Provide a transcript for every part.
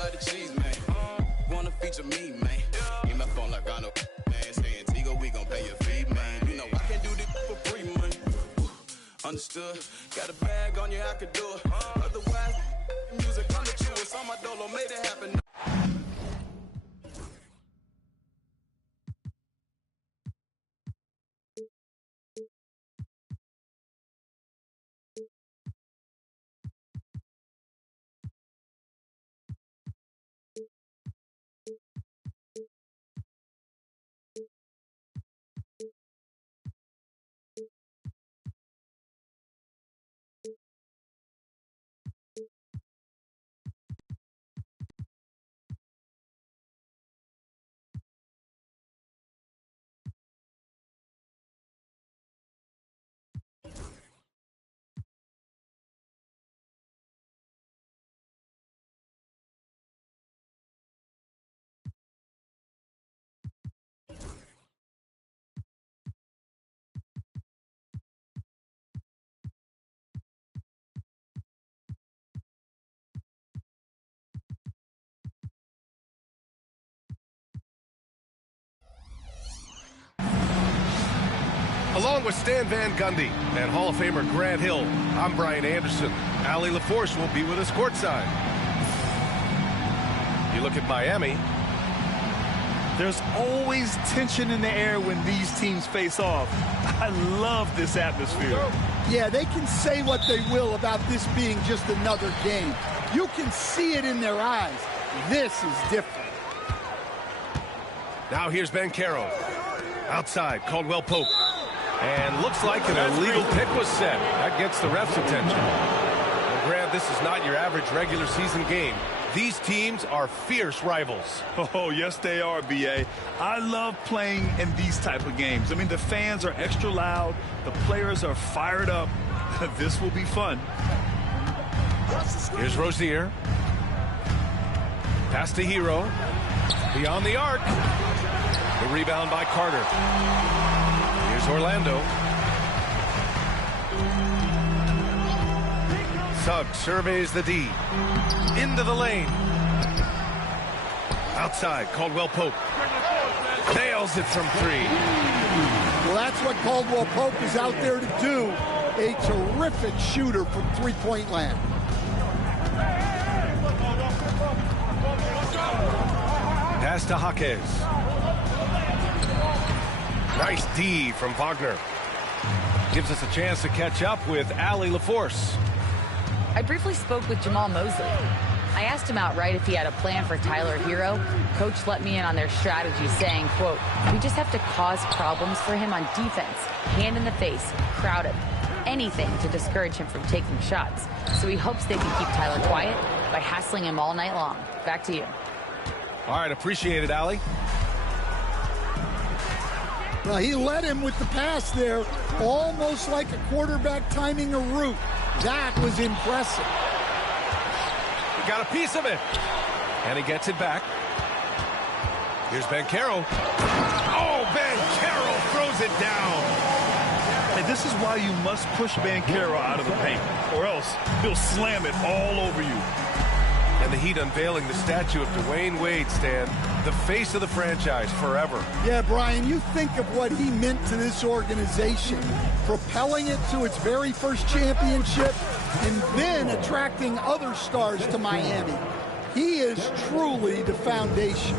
about the cheese, man. Wanna feature me, man. In my phone like I know, man. Saying Tigo, we gon' pay your fee, man. You know I can't do this for free, man. Understood. Got a bag on you, I could do it. Otherwise, music on the true. It's on my dolo, made it happen. Along with Stan Van Gundy and Hall of Famer Grant Hill, I'm Brian Anderson. Allie LaForce will be with us courtside. You look at Miami. There's always tension in the air when these teams face off. I love this atmosphere. Yeah, they can say what they will about this being just another game. You can see it in their eyes. This is different. Now here's Banchero. Outside, Caldwell Pope. And looks like an illegal pick was set. That gets the ref's attention. And Grant, this is not your average regular season game. These teams are fierce rivals. Oh, yes, they are, B.A. I love playing in these type of games. I mean, the fans are extra loud. The players are fired up. This will be fun. Here's Rozier. Pass to Hero. Beyond the arc. The rebound by Carter. Here's Orlando. Suggs surveys the D. Into the lane. Outside, Caldwell Pope. Nails it from three. Well, that's what Caldwell Pope is out there to do. A terrific shooter from three-point land. Pass to Jaquez. Nice D from Wagner. Gives us a chance to catch up with Allie LaForce. I briefly spoke with Jamal Mosley. I asked him outright if he had a plan for Tyler Hero. Coach let me in on their strategy, saying, quote, "We just have to cause problems for him on defense, hand in the face, crowd him, anything to discourage him from taking shots. So he hopes they can keep Tyler quiet by hassling him all night long." Back to you. All right, appreciate it, Allie. Well, he led him with the pass there, almost like a quarterback timing a route. That was impressive. He got a piece of it. And he gets it back. Here's Banchero. Oh, Banchero throws it down. And this is why you must push Banchero out of the paint, or else he'll slam it all over you. And the Heat unveiling the statue of Dwayne Wade, Stan, the face of the franchise forever. Yeah, Brian, you think of what he meant to this organization, propelling it to its very first championship, and then attracting other stars to Miami. He is truly the foundation.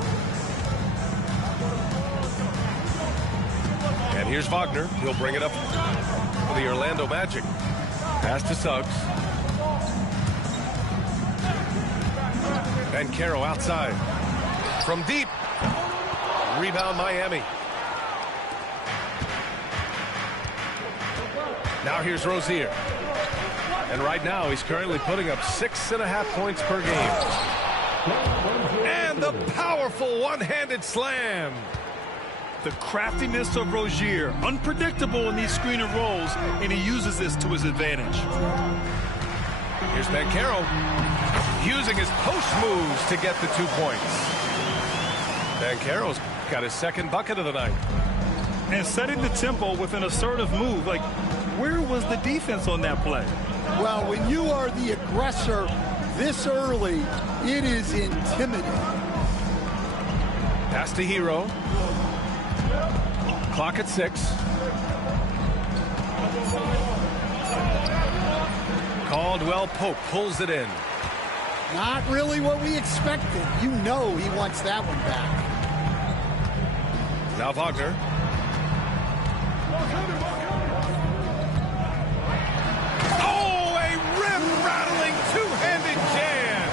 And here's Wagner. He'll bring it up for the Orlando Magic. Pass to Suggs. Banchero outside. From deep. Rebound Miami. Now here's Rozier. And right now he's currently putting up 6.5 points per game. And the powerful one-handed slam. The craftiness of Rozier, unpredictable in these screen and rolls, and he uses this to his advantage. Here's Banchero, using his post moves to get the 2 points. Banchero's got his second bucket of the night. And setting the tempo with an assertive move. Like, where was the defense on that play? Well, when you are the aggressor, this early, it is intimidating. Pass to Hero. Clock at 6. Caldwell Pope pulls it in. Not really what we expected. You know he wants that one back. Now Wagner. Oh, a rim-rattling two-handed jam.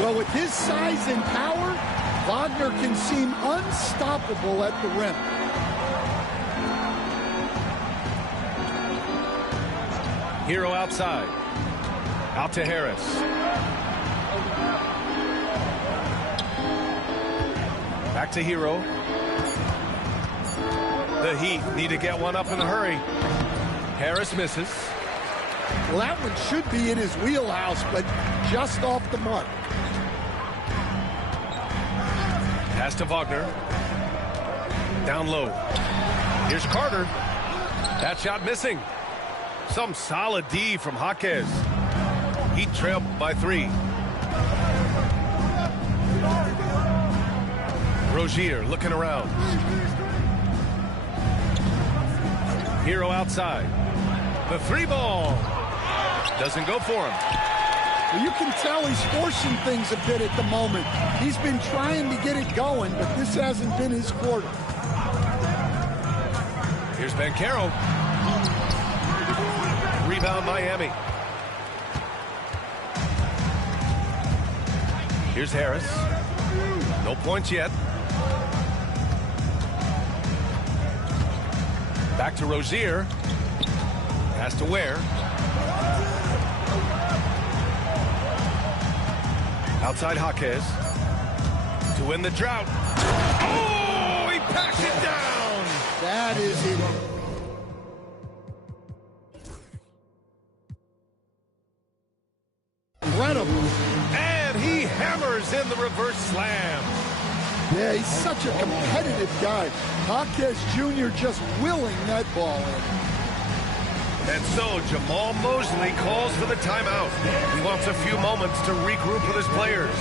Well, with his size and power, Wagner can seem unstoppable at the rim. Hero outside. Out to Harris. Back to Hero. The Heat need to get one up in a hurry. Harris misses. Well, that one should be in his wheelhouse, but just off the mark. Pass to Wagner. Down low. Here's Carter. That shot missing. Some solid D from Jaquez. Heat trailed by 3. Rozier looking around. Hero outside. The 3 ball. Doesn't go for him. Well, you can tell he's forcing things a bit at the moment. He's been trying to get it going, but this hasn't been his quarter. Here's Banchero. Rebound Miami. Here's Harris. No points yet. Back to Rozier. Pass to Ware. Outside Jaquez. To win the drought. Oh, he packed it down. That is it. Incredible. And he hammers in the reverse slam. Yeah, he's such a competitive guy. Jaquez Jr. just willing that ball in. And so Jamal Mosley calls for the timeout. He wants a few moments to regroup with his players.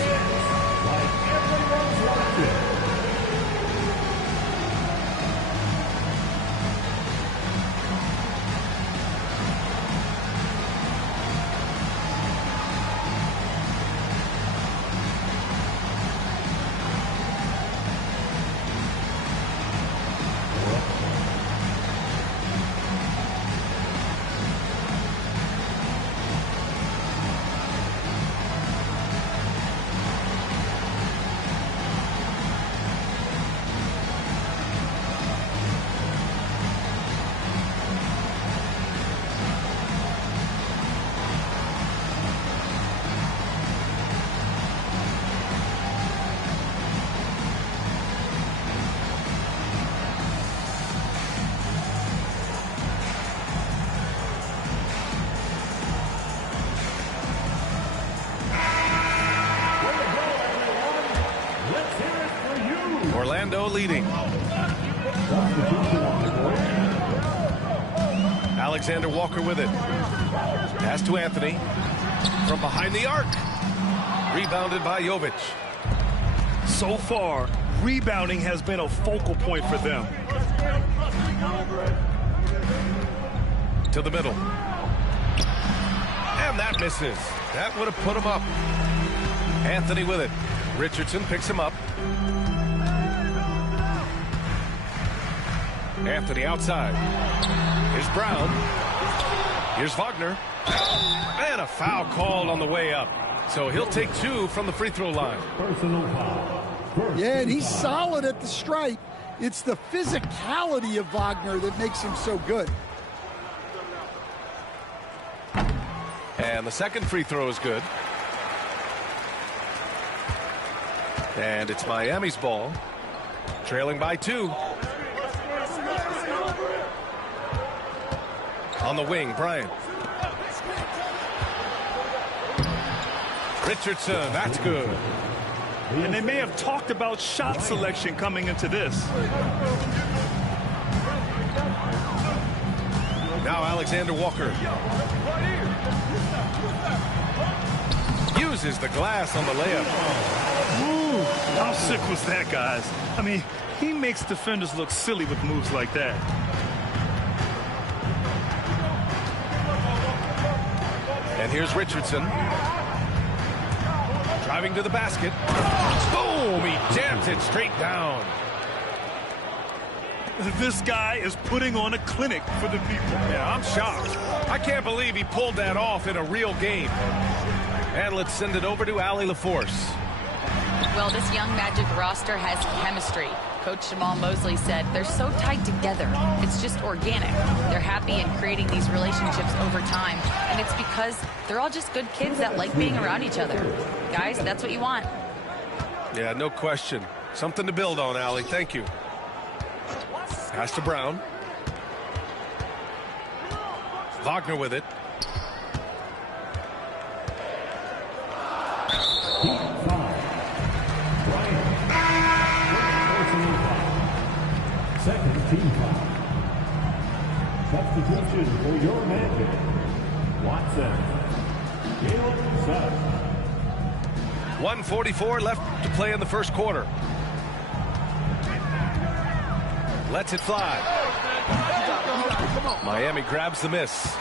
Orlando leading. Alexander Walker with it. Pass to Anthony. From behind the arc. Rebounded by Jovic. So far, rebounding has been a focal point for them. To the middle. And that misses. That would have put him up. Anthony with it. Richardson picks him up. Anthony outside. Here's Brown. Here's Wagner. And a foul called on the way up. So he'll take 2 from the free throw line. Yeah, and he's solid at the stripe. It's the physicality of Wagner that makes him so good. And the second free throw is good. And it's Miami's ball. Trailing by 2. On the wing, Bryant. Richardson, that's good. And they may have talked about shot selection coming into this. Now Alexander Walker. uses the glass on the layup. Ooh, how sick was that, guys? I mean, he makes defenders look silly with moves like that. And here's Richardson. Driving to the basket. Boom! He jams it straight down. This guy is putting on a clinic for the people. Yeah, I'm shocked. I can't believe he pulled that off in a real game. And let's send it over to Allie LaForce. Well, this young Magic roster has chemistry. Coach Jamal Mosley said they're so tight together. It's just organic. They're happy in creating these relationships over time. And it's because they're all just good kids that like being around each other. Guys, that's what you want. Yeah, no question. Something to build on, Allie. Thank you. Pass to Brown. Wagner with it. Second team foul. Substitution for your Magic. Watson. Jalen Suggs. 1:44 left to play in the first quarter. Lets it fly. Miami grabs the miss.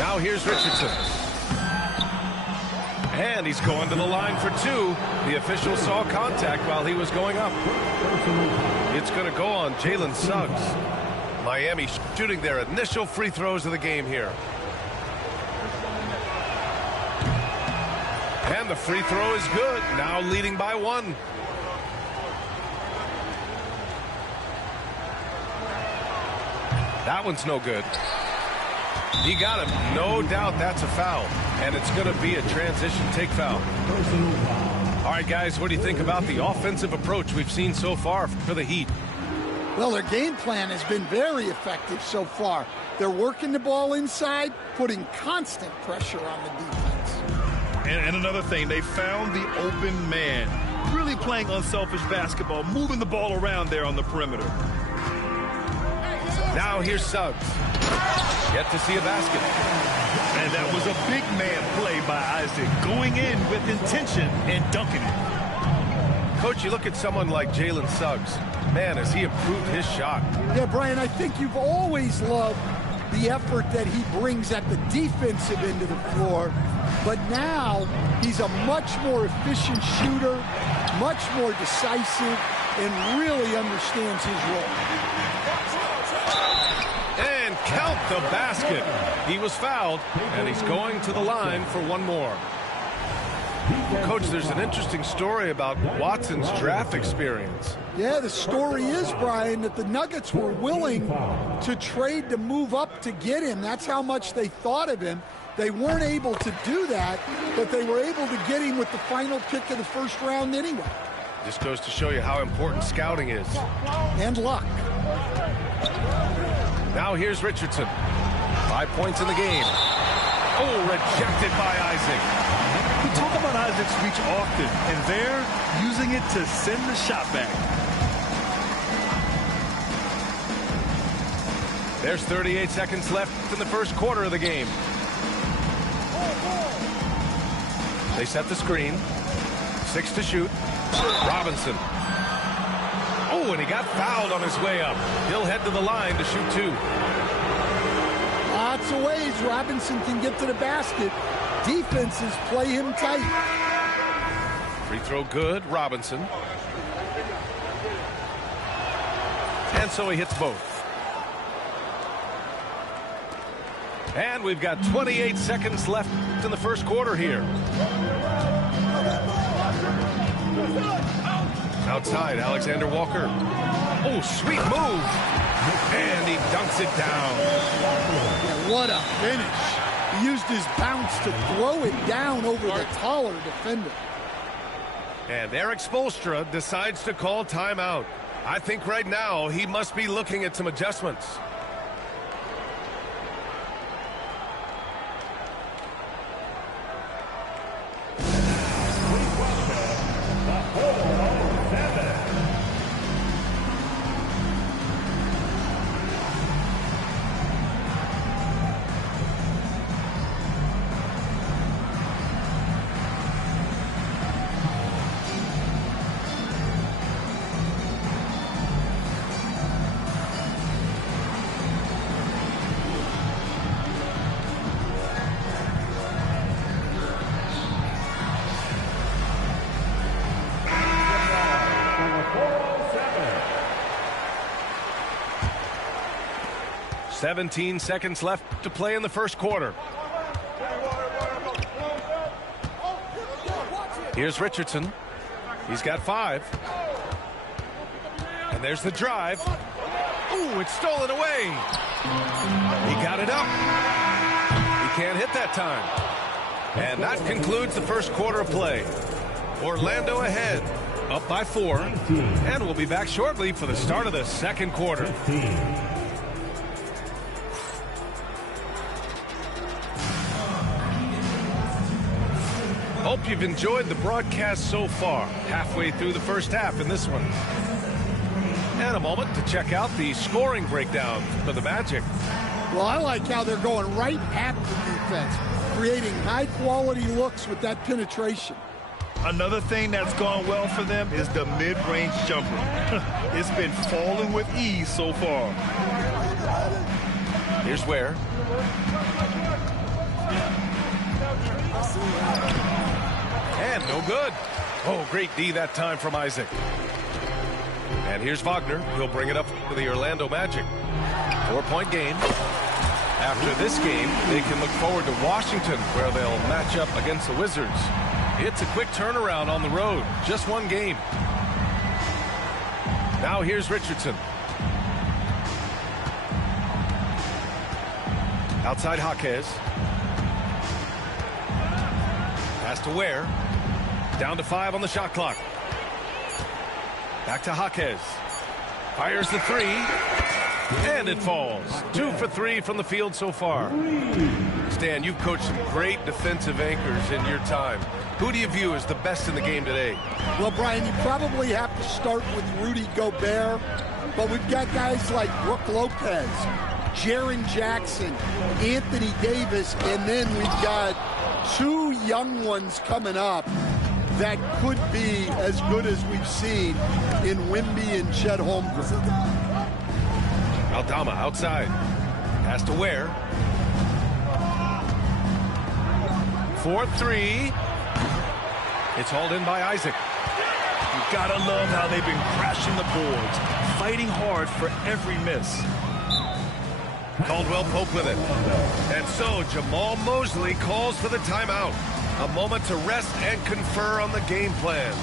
Now here's Richardson. And he's going to the line for two. The official saw contact while he was going up. It's going to go on Jalen Suggs. Miami shooting their initial free throws of the game here. And the free throw is good. Now leading by one. That one's no good. He got him. No doubt that's a foul. And it's going to be a transition take foul. All right, guys, what do you think about the offensive approach we've seen so far for the Heat? Well, their game plan has been very effective so far. They're working the ball inside, putting constant pressure on the defense. And another thing, they found the open man. Really playing unselfish basketball, moving the ball around there on the perimeter. Now here's Suggs. Yet to see a basket. And that was a big man play by Isaac, going in with intention and dunking it. Coach, you look at someone like Jalen Suggs. Man, has he improved his shot. Yeah, Brian, I think you've always loved the effort that he brings at the defensive end of the floor. But now he's a much more efficient shooter, much more decisive, and really understands his role. And count the basket. He was fouled, and he's going to the line for one more. Coach, there's an interesting story about Watson's draft experience. Yeah, the story is, Brian, that the Nuggets were willing to trade to move up to get him. That's how much they thought of him. They weren't able to do that, but they were able to get him with the final pick of the first round anyway. This goes to show you how important scouting is. And luck. Now here's Richardson. 5 points in the game. Oh, rejected by Isaac. We talk about Isaac's reach often, and they're using it to send the shot back. There's 38 seconds left in the first quarter of the game. They set the screen. 6 to shoot. Robinson. Oh, and he got fouled on his way up. He'll head to the line to shoot 2. Lots of ways Robinson can get to the basket. Defenses play him tight. Free throw good, Robinson. And so he hits both. And we've got 28 seconds left in the first quarter here. Outside, Alexander Walker. Oh, sweet move. And he dunks it down. Yeah, what a finish. He used his bounce to throw it down over the taller defender. And Eric Spoelstra decides to call timeout. I think right now he must be looking at some adjustments. 17 seconds left to play in the first quarter. Here's Richardson. He's got 5. And there's the drive. Ooh, it's stolen away. He got it up. He can't hit that time. And that concludes the first quarter of play. Orlando ahead, up by 4. And we'll be back shortly for the start of the second quarter. Hope you've enjoyed the broadcast so far. Halfway through the first half in this one. And a moment to check out the scoring breakdown for the Magic. Well, I like how they're going right at the defense, creating high-quality looks with that penetration. Another thing that's gone well for them is the mid-range jumper. It's been falling with ease so far. Here's Ware. And no good. Oh, great D that time from Isaac. And here's Wagner. He'll bring it up for the Orlando Magic. 4-point game. After this game, they can look forward to Washington, where they'll match up against the Wizards. It's a quick turnaround on the road. Just one game. Now here's Richardson. Outside Jaquez. Pass to Ware. Down to 5 on the shot clock. Back to Jaquez. Fires the 3. And it falls. 2 for 3 from the field so far. Stan, you've coached some great defensive anchors in your time. Who do you view as the best in the game today? Well, Brian, you probably have to start with Rudy Gobert, but we've got guys like Brook Lopez, Jaren Jackson, Anthony Davis, and then we've got 2 young ones coming up that could be as good as we've seen in Wemby and Chet Holmgren. Aldama outside. Pass to Ware. 4-3. It's hauled in by Isaac. You gotta love how they've been crashing the boards, fighting hard for every miss. Caldwell Pope with it. And so Jamal Mosley calls for the timeout. A moment to rest and confer on the game plan.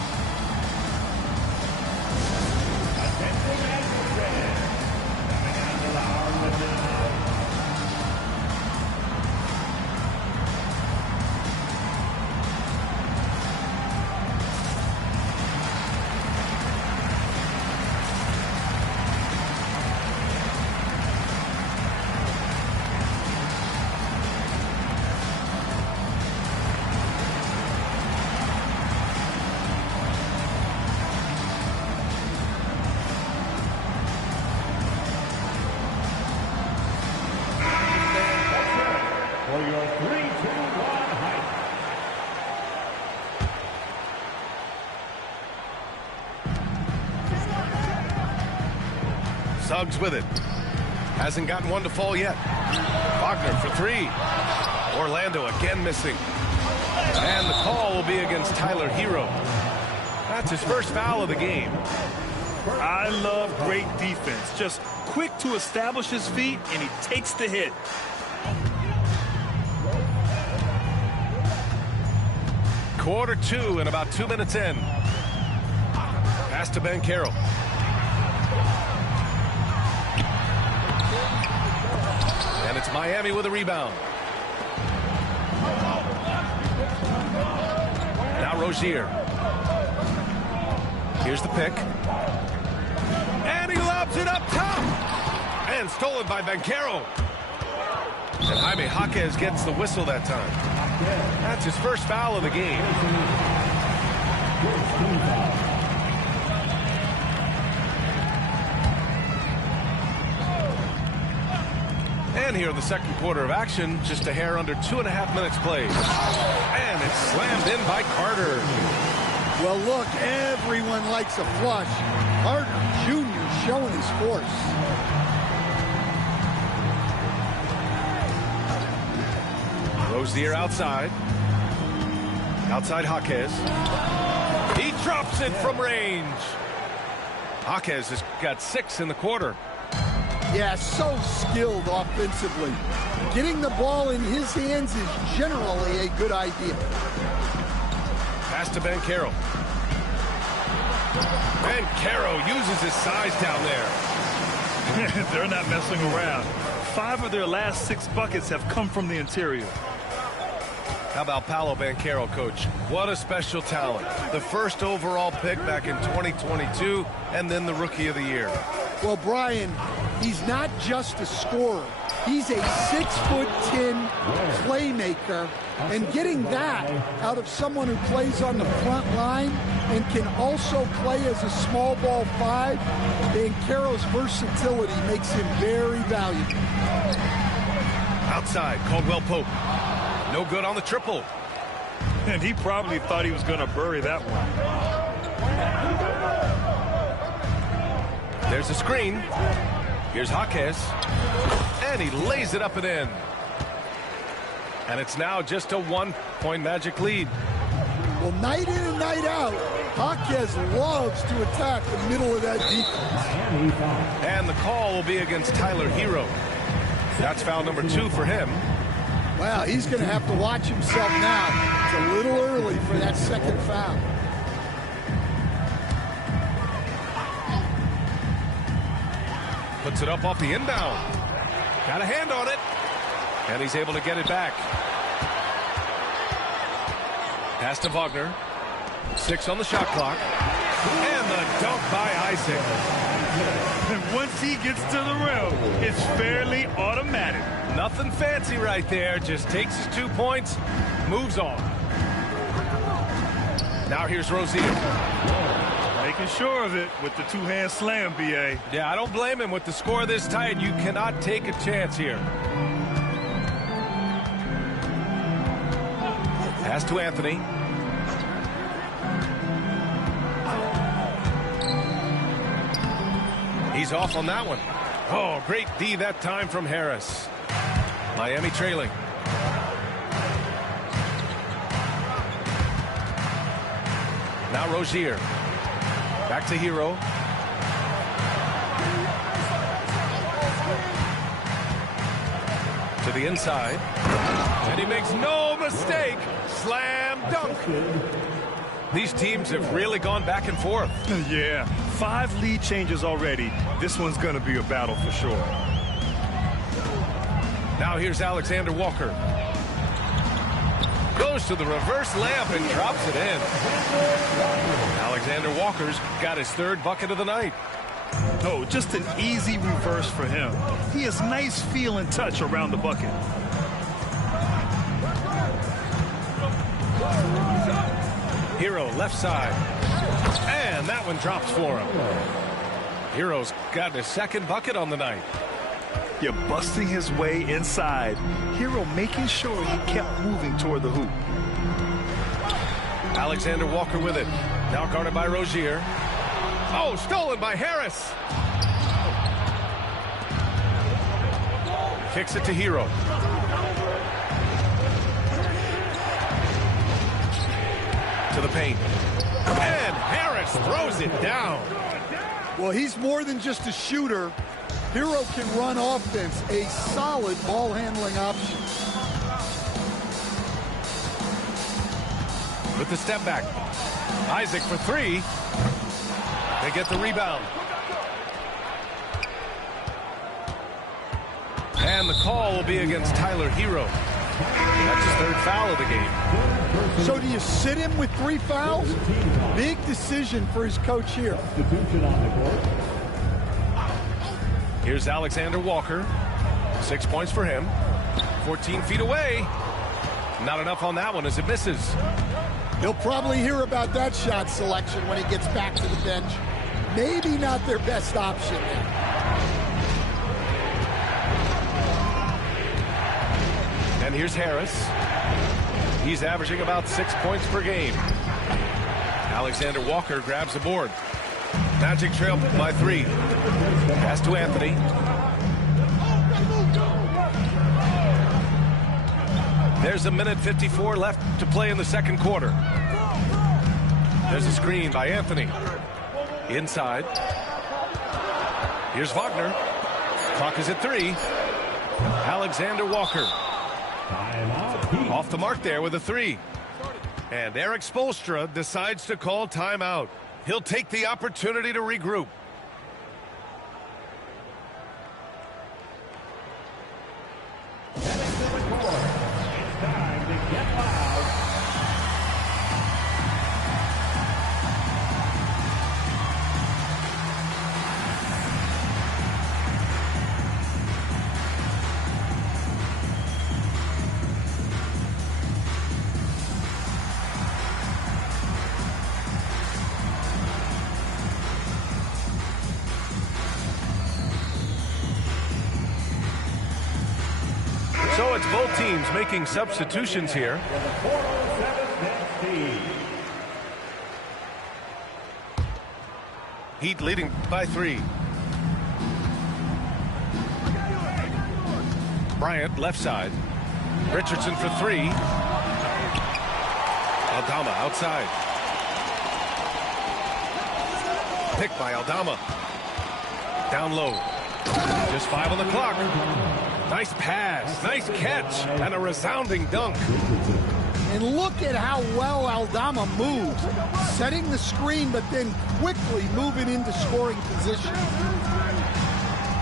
Suggs with it. Hasn't gotten one to fall yet. Wagner for 3. Orlando again missing. And the call will be against Tyler Hero. That's his first foul of the game. I love great defense. Just quick to establish his feet, and he takes the hit. Quarter 2 and about 2 minutes in. Pass to Banchero. And it's Miami with a rebound. Now Rozier. Here's the pick. And he lobs it up top. And stolen by Banchero. And Jaime Jaquez gets the whistle that time. That's his first foul of the game. And here in the second quarter of action, just a hair under 2.5 minutes played. And it's slammed in by Carter. Well, look, everyone likes a flush. Carter Jr. showing his force. Rozier outside. Outside Jaquez. He drops it from range. Jaquez has got 6 in the quarter. Yeah, so skilled offensively. Getting the ball in his hands is generally a good idea. Pass to Banchero. Banchero uses his size down there. They're not messing around. 5 of their last 6 buckets have come from the interior. How about Paolo Banchero, Coach? What a special talent. The first overall pick back in 2022, and then the Rookie of the Year. Well, Brian, he's not just a scorer. He's a 6'10" playmaker, and getting that out of someone who plays on the front line and can also play as a small ball 5, Banchero's versatility makes him very valuable. Outside, Caldwell Pope. No good on the triple. And he probably thought he was going to bury that one. There's a screen. Here's Jaquez. And he lays it up and in. And it's now just a 1-point Magic lead. Well, night in and night out, Jaquez loves to attack the middle of that defense. And the call will be against Tyler Hero. That's foul number 2 for him. Wow, he's going to have to watch himself now. It's a little early for that second foul. Puts it up off the inbound. Got a hand on it. And he's able to get it back. Pass to Wagner. 6 on the shot clock. And the dunk by Isaac. And once he gets to the rim, it's fairly automatic. Nothing fancy right there. Just takes his 2 points, moves on. Now here's Rozier. Making sure of it with the 2-hand slam, B.A. Yeah, I don't blame him. With the score this tight, you cannot take a chance here. Pass to Anthony. He's off on that one. Oh, great D that time from Harris. Miami trailing. Now Rozier. Back to Hero. To the inside. And he makes no mistake. Slam dunk. These teams have really gone back and forth. Yeah, 5 lead changes already. This one's going to be a battle for sure. Now here's Alexander Walker. Goes to the reverse layup and drops it in. Alexander Walker's got his 3rd bucket of the night. Oh, just an easy reverse for him. He has nice feel and touch around the bucket. Hero left side. And that one drops for him. Hero's got his 2nd bucket on the night. You're busting his way inside. Hero making sure he kept moving toward the hoop. Alexander Walker with it. Now guarded by Rozier. Oh, stolen by Harris. Kicks it to Hero. To the paint. And Harris throws it down. Well, he's more than just a shooter. Hero can run offense, a solid ball handling option. With the step back. Isaac for 3. They get the rebound. And the call will be against Tyler Hero. That's his 3rd foul of the game. So do you sit him with 3 fouls? Big decision for his coach here. Here's Alexander Walker. 6 points for him. 14 feet away. Not enough on that one as it misses. He'll probably hear about that shot selection when he gets back to the bench. Maybe not their best option there. And here's Harris. He's averaging about 6 points per game. Alexander Walker grabs the board. Magic trail by 3. Pass to Anthony. There's a minute 54 left to play in the 2nd quarter. There's a screen by Anthony. Inside. Here's Wagner. Clock is at 3. Alexander Walker. Timeout. Off the mark there with a 3. And Erik Spoelstra decides to call timeout. He'll take the opportunity to regroup. Heading to the court. It's time to get loud. So it's both teams making substitutions here. 407 Heat leading by 3. Bryant left side. Richardson for 3. Aldama outside. Pick by Aldama. Down low. Just 5 on the clock. Nice pass, nice catch, and a resounding dunk. And look at how well Aldama moves, setting the screen, but then quickly moving into scoring position.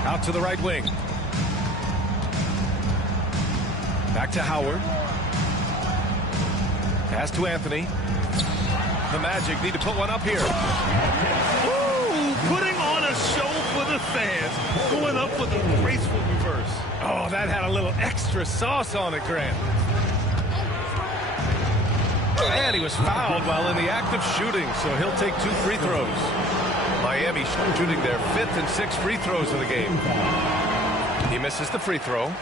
Out to the right wing. Back to Howard. Pass to Anthony. The Magic need to put one up here. Ooh, putting on a show for the fans. Going up with a graceful reverse. Oh, that had a little extra sauce on it, Grant. And he was fouled while in the act of shooting, so he'll take 2 free throws. Miami shooting their 5th and 6th free throws of the game. He misses the free throw.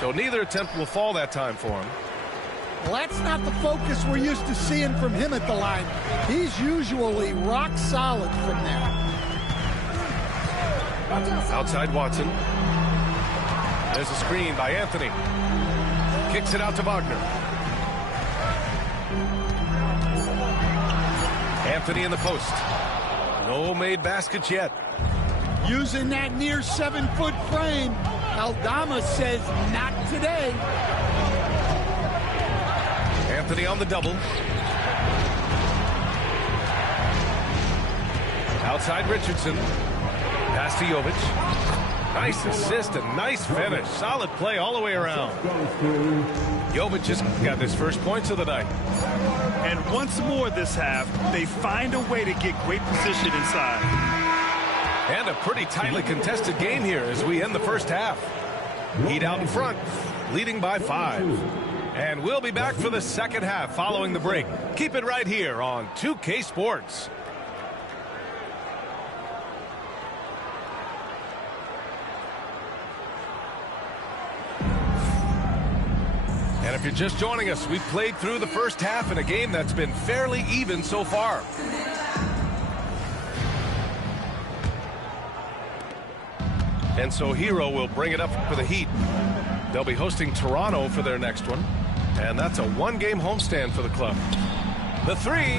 So neither attempt will fall that time for him. Well, that's not the focus we're used to seeing from him at the line. He's usually rock solid from there. Outside Watson. There's a screen by Anthony. Kicks it out to Wagner. Anthony in the post. No made baskets yet. Using that near 7-foot frame, Aldama says not today. Anthony on the double. Outside Richardson. Pass to Jovic. Nice assist and nice finish. Solid play all the way around. Jovic just got his first points of the night. And once more this half, they find a way to get great position inside. And a pretty tightly contested game here as we end the first half. Heat out in front, leading by 5. And we'll be back for the second half following the break. Keep it right here on 2K Sports. And if you're just joining us, we've played through the first half in a game that's been fairly even so far. And so Hero will bring it up for the Heat. They'll be hosting Toronto for their next one. And that's a 1-game homestand for the club. The 3.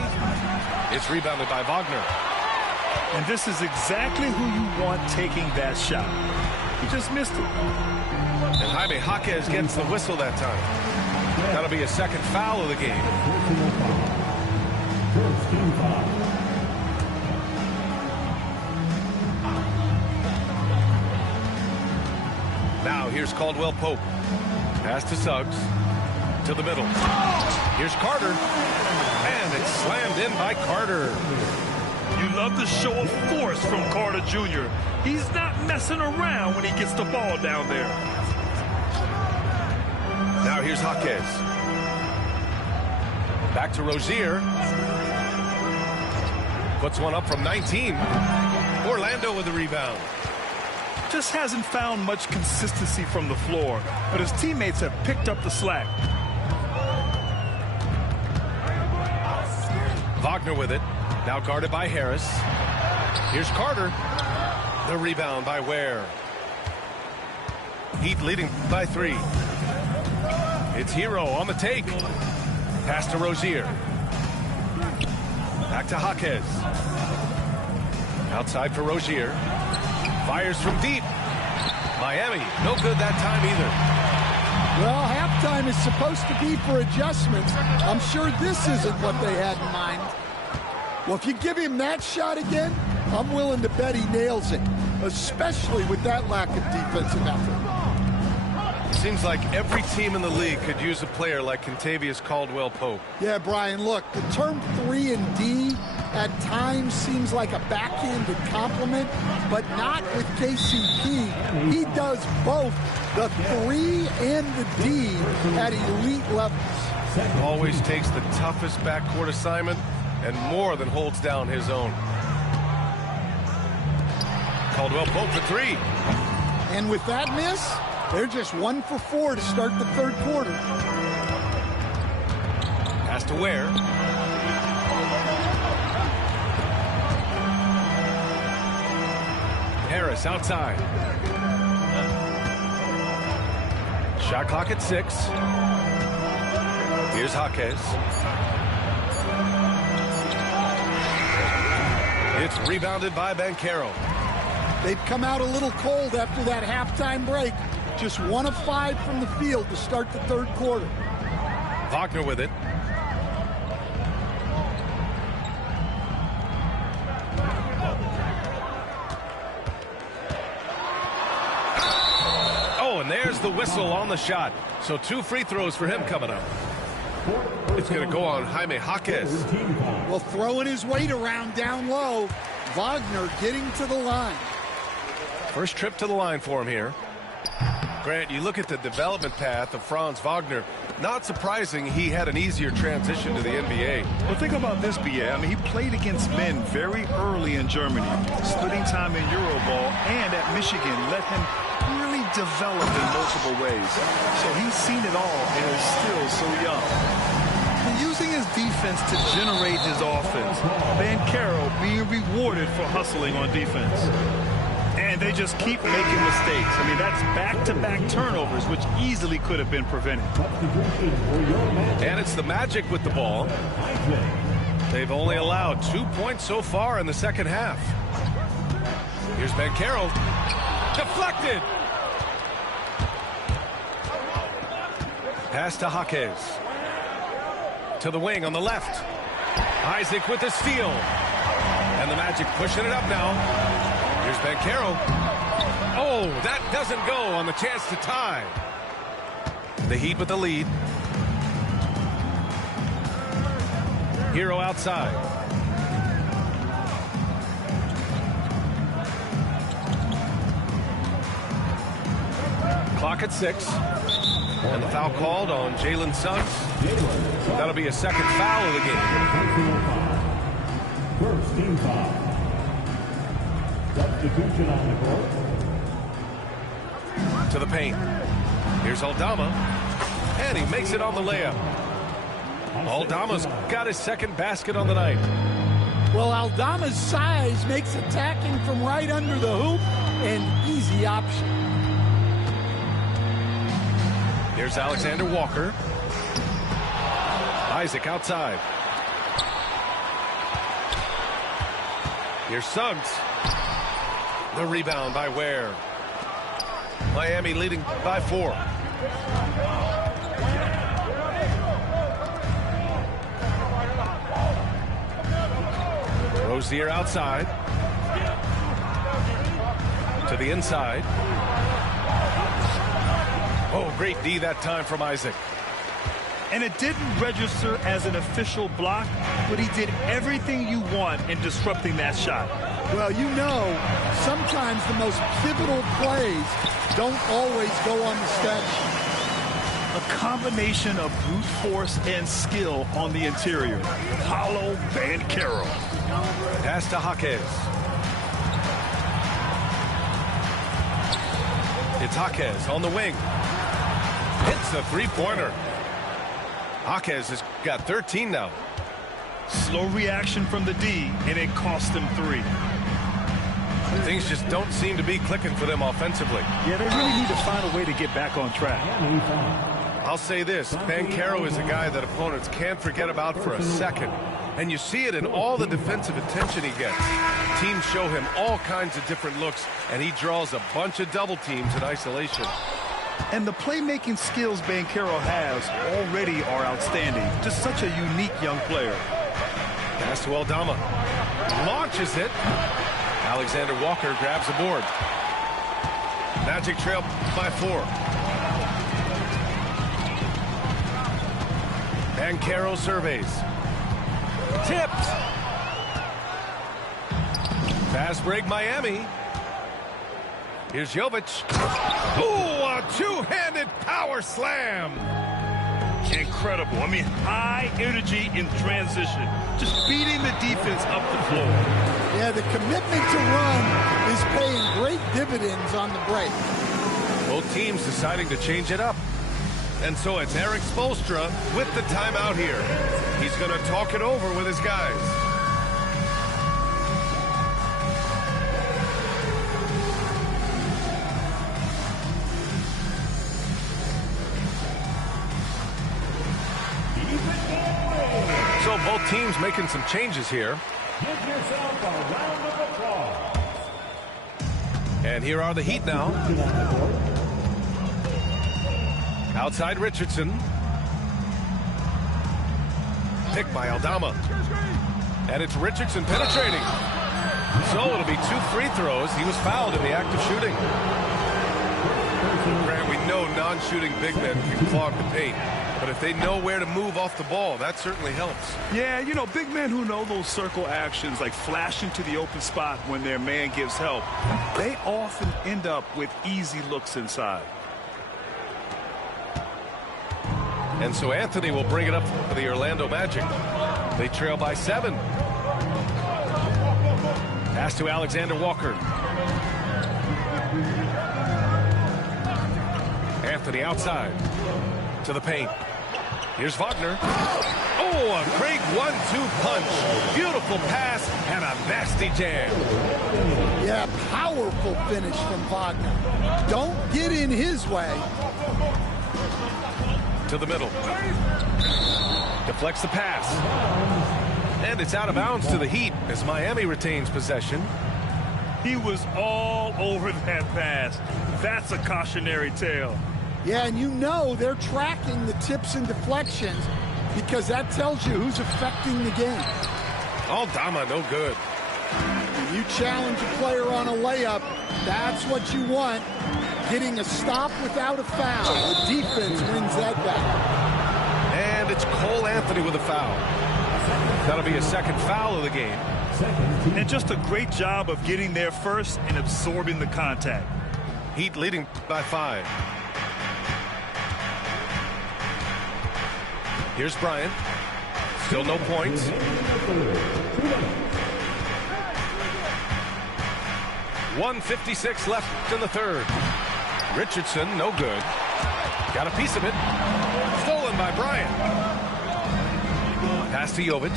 It's rebounded by Wagner. And this is exactly who you want taking that shot. He just missed it. And Jaime Jaquez gets the whistle that time. That'll be a second foul of the game. First team foul. Now here's Caldwell Pope. Pass to Suggs. To the middle. Here's Carter. And it's slammed in by Carter. You love the show of force from Carter Jr. He's not messing around when he gets the ball down there. Now here's Jaquez. Back to Rozier. Puts one up from 19. Orlando with the rebound. Just hasn't found much consistency from the floor, but his teammates have picked up the slack. Wagner with it. Now guarded by Harris. Here's Carter. The rebound by Ware. Heat leading by 3. It's Hero on the take. Pass to Rozier. Back to Jaquez. Outside for Rozier. Fires from deep. Miami, no good that time either. Well, halftime is supposed to be for adjustments. I'm sure this isn't what they had in mind. Well, if you give him that shot again, I'm willing to bet he nails it, especially with that lack of defensive effort. Seems like every team in the league could use a player like Kentavious Caldwell-Pope. Yeah, Brian, look, the term 3 and D at times seems like a backhanded compliment, but not with KCP. He does both the 3 and the D at elite levels. Always takes the toughest backcourt assignment and more than holds down his own. Caldwell-Pope for 3. And with that miss, they're just 1 for 4 to start the third quarter. Pass to Ware. Harris outside. Shot clock at 6. Here's Jaquez. It's rebounded by Banchero. They've come out a little cold after that halftime break. Just 1 of 5 from the field to start the third quarter. Wagner with it. Oh, and there's the whistle on the shot. So 2 free throws for him coming up. It's going to go on Jaime Jaquez. Well, throwing his weight around down low. Wagner getting to the line. First trip to the line for him here. Grant, you look at the development path of Franz Wagner. Not surprising he had an easier transition to the NBA. Well, think about this, B.A. I mean, he played against men very early in Germany, splitting time in Euroball, and at Michigan let him really develop in multiple ways. So he's seen it all and is still so young. And using his defense to generate his offense. Banchero being rewarded for hustling on defense. And they just keep making mistakes. I mean, that's back-to-back turnovers, which easily could have been prevented. And it's the Magic with the ball. They've only allowed 2 points so far in the second half. Here's Banchero. Deflected. Pass to Jaquez. To the wing on the left. Isaac with the steal. And the Magic pushing it up now. Here's Banchero. Oh, that doesn't go on the chance to tie. The Heat with the lead. Hero outside. Clock at 6. And the foul called on Jalen Suggs. That'll be a second foul of the game. First team foul. Substitution on the court. To the paint. Here's Aldama. And he makes it on the layup. Aldama's got his second basket on the night. Well, Aldama's size makes attacking from right under the hoop an easy option. Here's Alexander Walker. Isaac outside. Here's Suggs. The rebound by Ware. Miami leading by 4. Rozier outside. To the inside. Oh, great D that time from Isaac. And it didn't register as an official block, but he did everything you want in disrupting that shot. Well, you know, sometimes the most pivotal plays don't always go on the stat sheet. A combination of brute force and skill on the interior. Paolo Banchero. Pass to Jaquez. It's Jaquez on the wing. Hits the three-pointer. Jaquez has got 13 now. Slow reaction from the D, and it cost him 3. Things just don't seem to be clicking for them offensively. Yeah, they really need to find a way to get back on track. I'll say this, Banchero is a guy that opponents can't forget about for a second. And you see it in all the defensive attention he gets. Teams show him all kinds of different looks, and he draws a bunch of double teams in isolation. And the playmaking skills Banchero has already are outstanding. Just such a unique young player. Pass to Aldama. Launches it. Alexander Walker grabs the board. Magic trail by 4. Banchero surveys. Tipped. Fast break Miami. Here's Jovic. Ooh, a two-handed power slam. Incredible. I mean, high energy in transition. Just beating the defense up the floor. Yeah, the commitment to run is paying great dividends on the break. Both teams deciding to change it up. And so it's Erik Spoelstra with the timeout here. He's going to talk it over with his guys. So both teams making some changes here. Give yourself a round of applause. And here are the Heat now. Outside Richardson. Picked by Aldama. And it's Richardson penetrating. So it'll be 2 free throws. He was fouled in the act of shooting. Grant, we know non-shooting big men can clog the paint. But if they know where to move off the ball, that certainly helps. Yeah, you know, big men who know those circle actions, like flashing to the open spot when their man gives help, they often end up with easy looks inside. And so Anthony will bring it up for the Orlando Magic. They trail by 7. Pass to Alexander Walker. Anthony outside to the paint. Here's Wagner. Oh, a great 1-2 punch. Beautiful pass and a nasty jam. Yeah, powerful finish from Wagner. Don't get in his way. To the middle. Deflects the pass. And it's out of bounds to the Heat as Miami retains possession. He was all over that pass. That's a cautionary tale. Yeah, and you know they're tracking the tips and deflections because that tells you who's affecting the game. Aldama, no good. When you challenge a player on a layup, that's what you want. Getting a stop without a foul. The defense wins that battle. And it's Cole Anthony with a foul. That'll be a second foul of the game. And just a great job of getting there first and absorbing the contact. Heat leading by 5. Here's Bryant. Still no points. .156 left in the third. Richardson, no good. Got a piece of it. Stolen by Bryant. Pass to Jovic.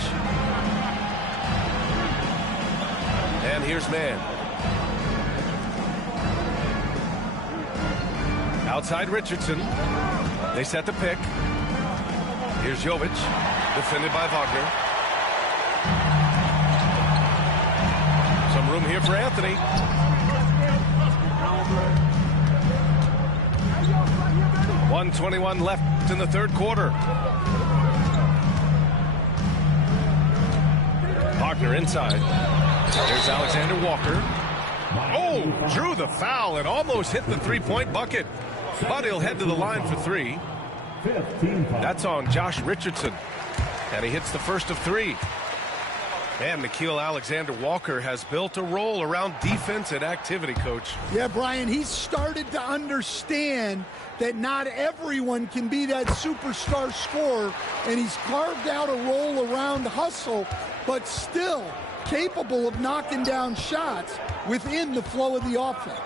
And here's Mann. Outside Richardson. They set the pick. Here's Jovic, defended by Wagner. Some room here for Anthony. .121 left in the third quarter. Wagner inside. There's Alexander Walker. Oh, drew the foul and almost hit the three-point bucket. But he'll head to the line for 3. That's on Josh Richardson. And he hits the first of 3. And Nickeil Alexander-Walker has built a role around defense and activity, Coach. Yeah, Brian, he's started to understand that not everyone can be that superstar scorer, and he's carved out a role around hustle, but still capable of knocking down shots within the flow of the offense.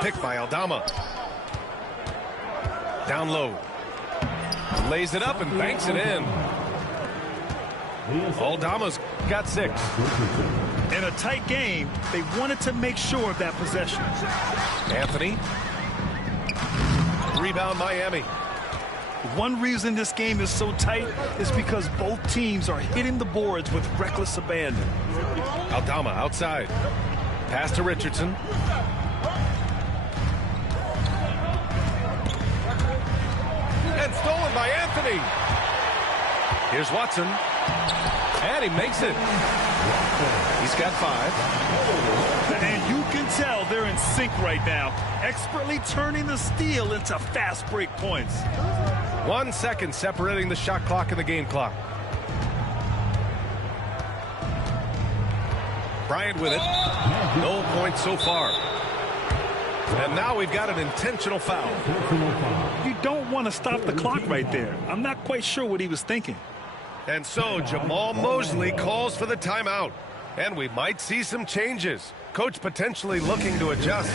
Picked by Aldama. Down low. Lays it up and banks it in. Aldama's got 6. In a tight game, they wanted to make sure of that possession. Anthony. Rebound Miami. One reason this game is so tight is because both teams are hitting the boards with reckless abandon. Aldama outside. Pass to Richardson. And stolen by Anthony. Here's Watson. And he makes it. He's got 5. And you can tell they're in sync right now, expertly turning the steal into fast break points. 1 second separating the shot clock and the game clock. Bryant with it. No points so far. And now we've got an intentional foul. You don't want to stop the clock right there. I'm not quite sure what he was thinking. And so Jamal Mosley calls for the timeout. And we might see some changes. Coach potentially looking to adjust.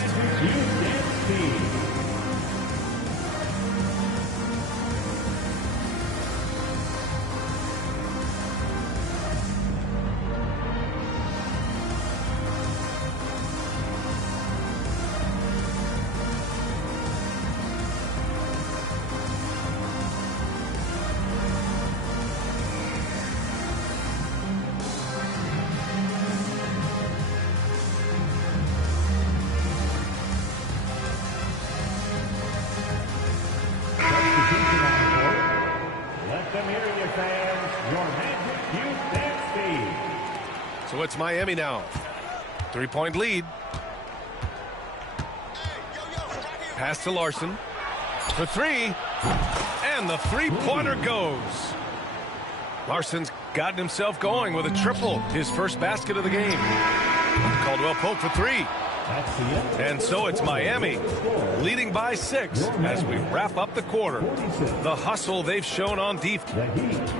So it's Miami now. 3-point lead. Pass to Larson. For 3. And the three-pointer goes. Larson's gotten himself going with a triple. His first basket of the game. Caldwell Pope for 3. And so it's Miami leading by 6 as we wrap up the quarter. The hustle they've shown on defense.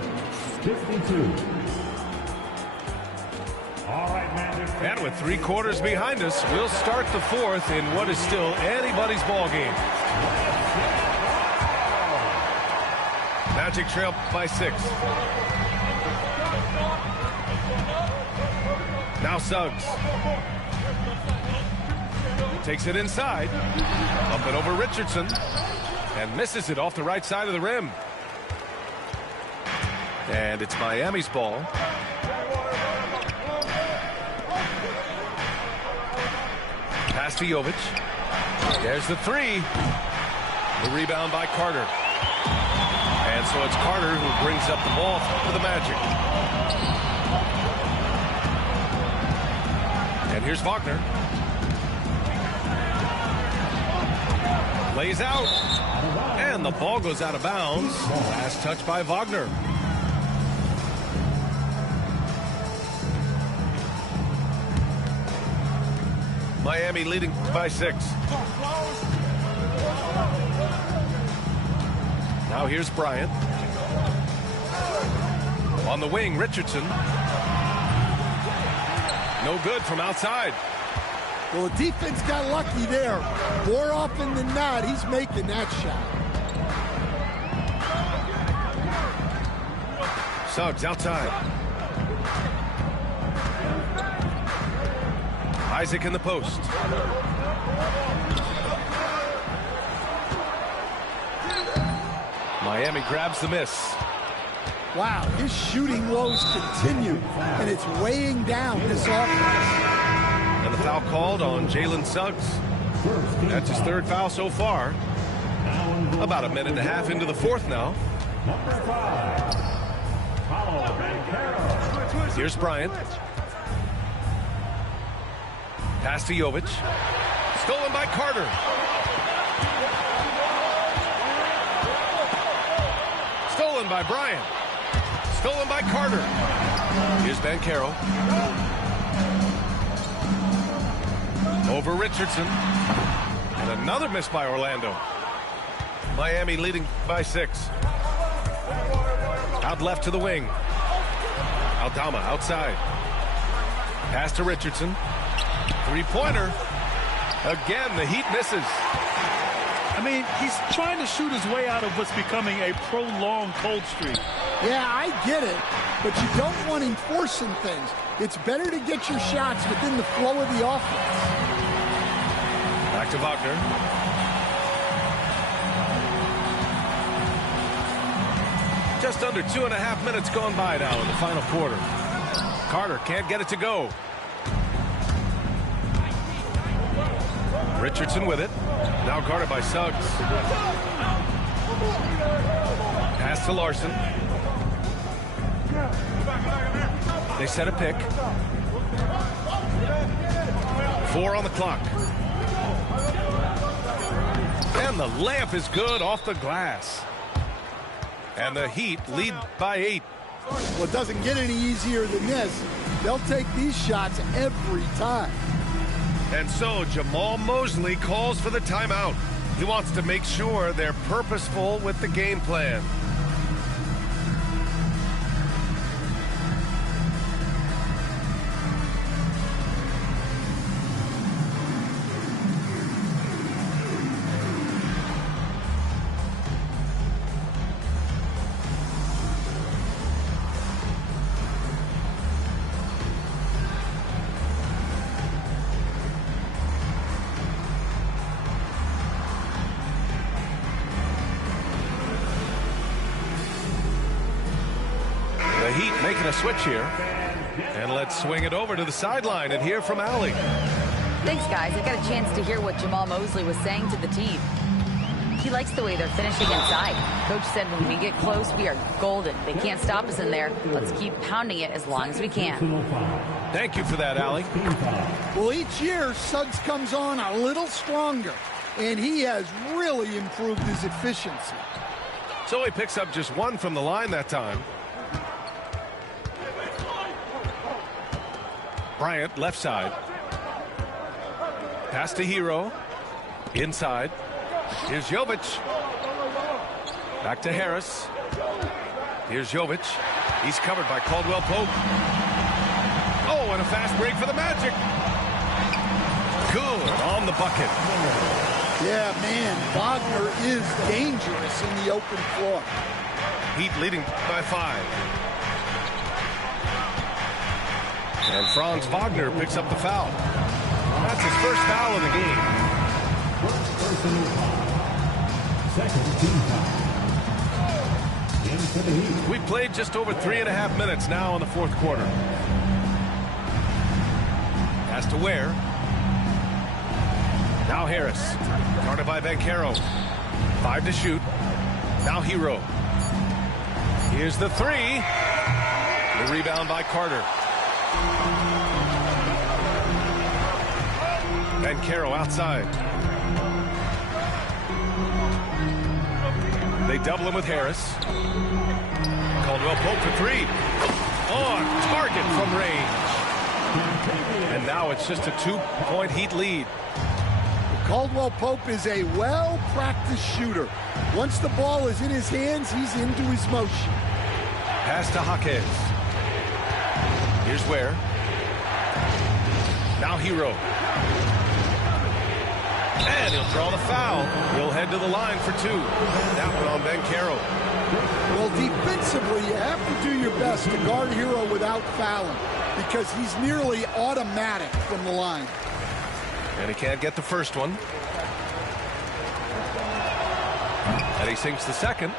52. And with 3 quarters behind us, we'll start the 4th in what is still anybody's ball game. Magic trail by 6. Now Suggs. Takes it inside. Up and over Richardson. And misses it off the right side of the rim. And it's Miami's ball. Pass to Jovic. There's the 3. The rebound by Carter. And so it's Carter who brings up the ball for the Magic. And here's Wagner. Lays out. And the ball goes out of bounds. Last touch by Wagner. Miami leading by 6. Now here's Bryant. On the wing, Richardson. No good from outside. Well, the defense got lucky there. More often than not, he's making that shot. Suggs outside. Isaac in the post. Miami grabs the miss. Wow, his shooting woes continue, and it's weighing down this offense. And the foul called on Jalen Suggs. That's his 3rd foul so far. About a minute and a half into the 4th now. Here's Bryant. Pass to Jovic. Stolen by Carter. Stolen by Bryant. Stolen by Carter. Here's Banchero. Over Richardson. And another miss by Orlando. Miami leading by 6. Out left to the wing. Aldama outside. Pass to Richardson. 3-pointer. Again, the Heat misses. I mean, he's trying to shoot his way out of what's becoming a prolonged cold streak. Yeah, I get it, but you don't want him forcing things. It's better to get your shots within the flow of the offense. Back to Wagner. Just under 2.5 minutes gone by now in the final quarter. Carter can't get it to go. Richardson with it. Now guarded by Suggs. Pass to Larson. They set a pick. 4 on the clock. And the layup is good off the glass. And the Heat lead by 8. Well, it doesn't get any easier than this. They'll take these shots every time. And so Jamahl Mosley calls for the timeout. He wants to make sure they're purposeful with the game plan. Making a switch here. And let's swing it over to the sideline and hear from Allie. Thanks, guys. I got a chance to hear what Jamahl Mosley was saying to the team. He likes the way they're finishing inside. Coach said when we get close, we are golden. They can't stop us in there. Let's keep pounding it as long as we can. Thank you for that, Allie. Well, each year, Suggs comes on a little stronger, and he has really improved his efficiency. So he picks up just 1 from the line that time. Bryant, left side. Pass to Hero. Inside. Here's Jovic. Back to Harris. Here's Jovic. He's covered by Caldwell Pope. Oh, and a fast break for the Magic. Good on the bucket. Yeah, man, Wagner is dangerous in the open floor. Heat leading by 5. And Franz Wagner picks up the foul. That's his first foul of the game. We've played just over 3.5 minutes now in the fourth quarter. Pass to Ware. Now Harris. Guarded by Banchero. 5 to shoot. Now Hero. Here's the 3. The rebound by Carter. Banchero outside. They double him with Harris. Caldwell Pope for 3. On target from range. And now it's just a 2-point Heat lead. Caldwell Pope is a well-practiced shooter. Once the ball is in his hands, he's into his motion. Pass to Jaquez. Here's Ware. Now Hero. And he'll draw the foul. He'll head to the line for 2. That one on Banchero. Well, defensively, you have to do your best to guard Hero without fouling because he's nearly automatic from the line. And he can't get the first one. And he sinks the second.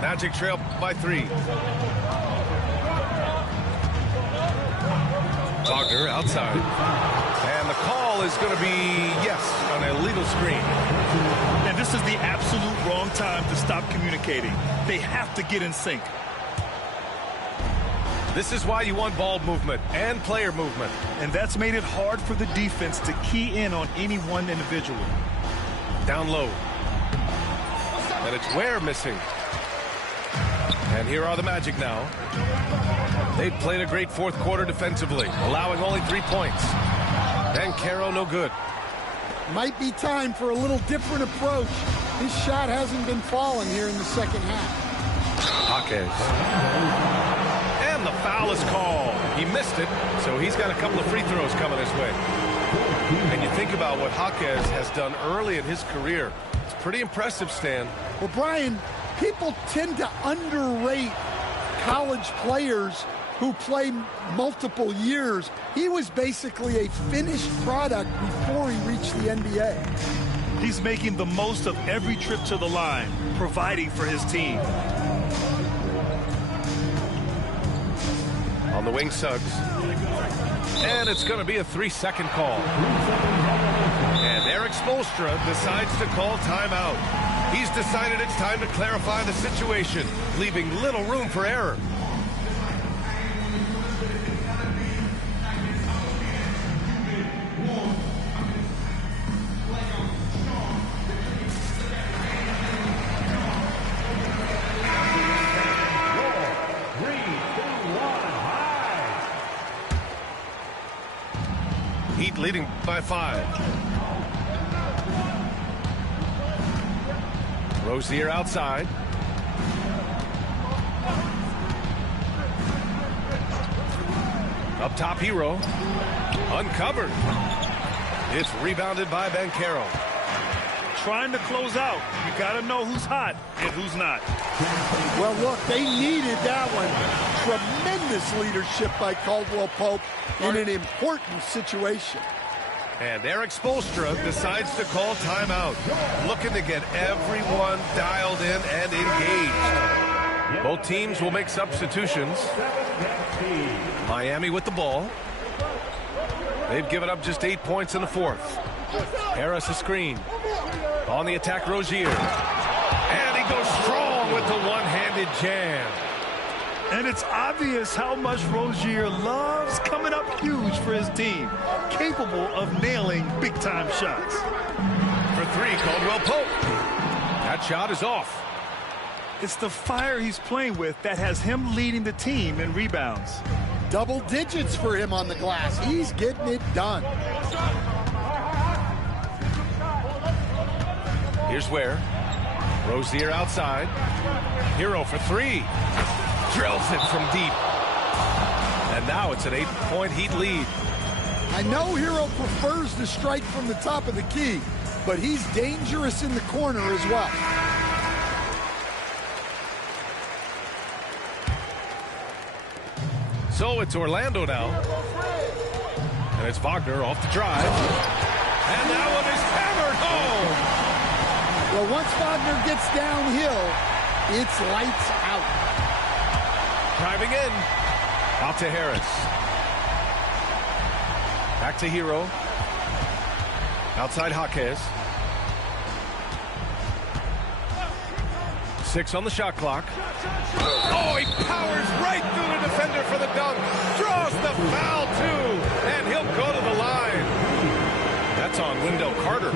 Magic trail by 3. Wagner outside. And the call is going to be, yes, an illegal screen. And this is the absolute wrong time to stop communicating. They have to get in sync. This is why you want ball movement and player movement. And that's made it hard for the defense to key in on any one individual. Down low. And it's Ware missing. And here are the Magic now. They've played a great fourth quarter defensively, allowing only 3 points. Banchero no good. Might be time for a little different approach. His shot hasn't been falling here in the second half. Jaquez. And the foul is called. He missed it, so he's got a couple of free throws coming his way. And you think about what Jaquez has done early in his career. It's pretty impressive, Stan. Well, Brian, people tend to underrate college players who play multiple years. He was basically a finished product before he reached the NBA. He's making the most of every trip to the line, providing for his team. On the wing, Suggs. And it's going to be a 3-second call. And Eric Spoelstra decides to call timeout. He's decided it's time to clarify the situation, leaving little room for error. Heat leading by 5. Rozier outside. Up top, Hero. Uncovered. It's rebounded by Banchero. Trying to close out. You got to know who's hot and who's not. Well, look, they needed that one. Tremendous leadership by Caldwell Pope in an important situation. And Eric Spoelstra decides to call timeout, looking to get everyone dialed in and engaged. Both teams will make substitutions. Miami with the ball. They've given up just 8 points in the fourth. Harris a screen. On the attack, Rozier. And he goes strong with the one-handed jam. And it's obvious how much Rozier loves coming up huge for his team. Capable of nailing big-time shots. For 3, Caldwell Pope. That shot is off. It's the fire he's playing with that has him leading the team in rebounds. Double digits for him on the glass. He's getting it done. Here's where. Rozier outside. Hero for 3. Drills it from deep. And now it's an 8-point Heat lead. I know Hero prefers to strike from the top of the key, but he's dangerous in the corner as well. So it's Orlando now. And it's Wagner off the drive. And that one is hammered home. Well, once Wagner gets downhill, it's lights out. Driving in. Out to Harris. Back to Hero. Outside Jaquez. 6 on the shot clock. Oh, he powers right through the defender for the dunk. Draws the foul, too. And he'll go to the line. That's on Wendell Carter.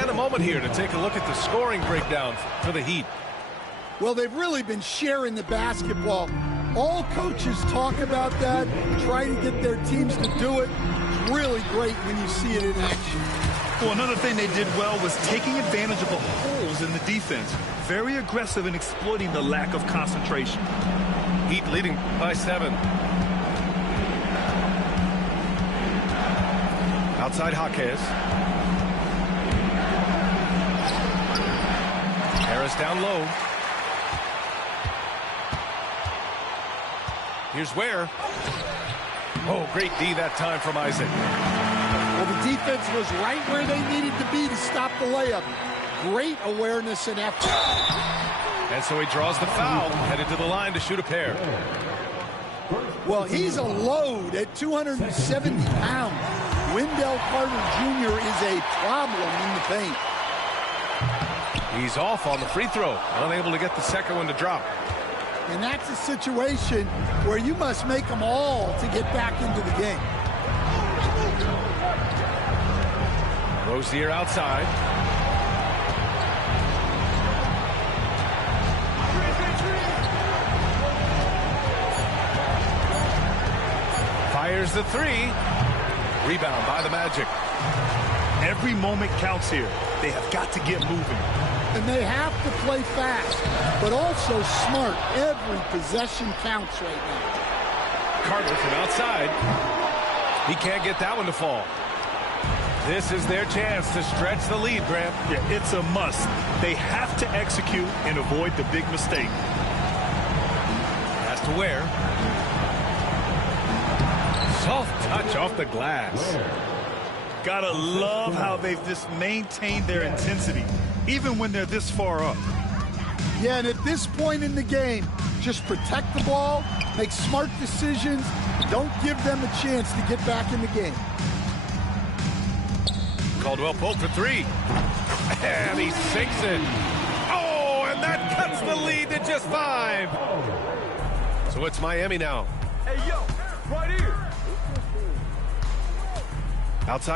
And a moment here to take a look at the scoring breakdown for the Heat. Well, they've really been sharing the basketball. All coaches talk about that, try to get their teams to do it. It's really great when you see it in action. Well, another thing they did well was taking advantage of the holes in the defense. Very aggressive in exploiting the lack of concentration. Heat leading by 7. Outside Jaquez. Harris down low. Here's where. Oh, great D that time from Isaac. Well, the defense was right where they needed to be to stop the layup. Great awareness and effort. And so he draws the foul, headed to the line to shoot a pair. Well, he's a load at 270 pounds. Wendell Carter Jr. is a problem in the paint. He's off on the free throw, unable to get the second one to drop. And that's a situation where you must make them all to get back into the game. Rozier outside. Fires the 3. Rebound by the Magic. Every moment counts here. They have got to get moving. And they have to play fast, but also smart. Every possession counts right now. Carter from outside. He can't get that one to fall. This is their chance to stretch the lead, Grant. Yeah, it's a must. They have to execute and avoid the big mistake. Has to wear. Soft touch off the glass. Gotta love how they've just maintained their intensity, even when they're this far up. Yeah, and at this point in the game, just protect the ball, make smart decisions, don't give them a chance to get back in the game. Caldwell Pope for three. And he sinks it. Oh, and that cuts the lead to just 5. So it's Miami now. Hey, yo, right here. Outside.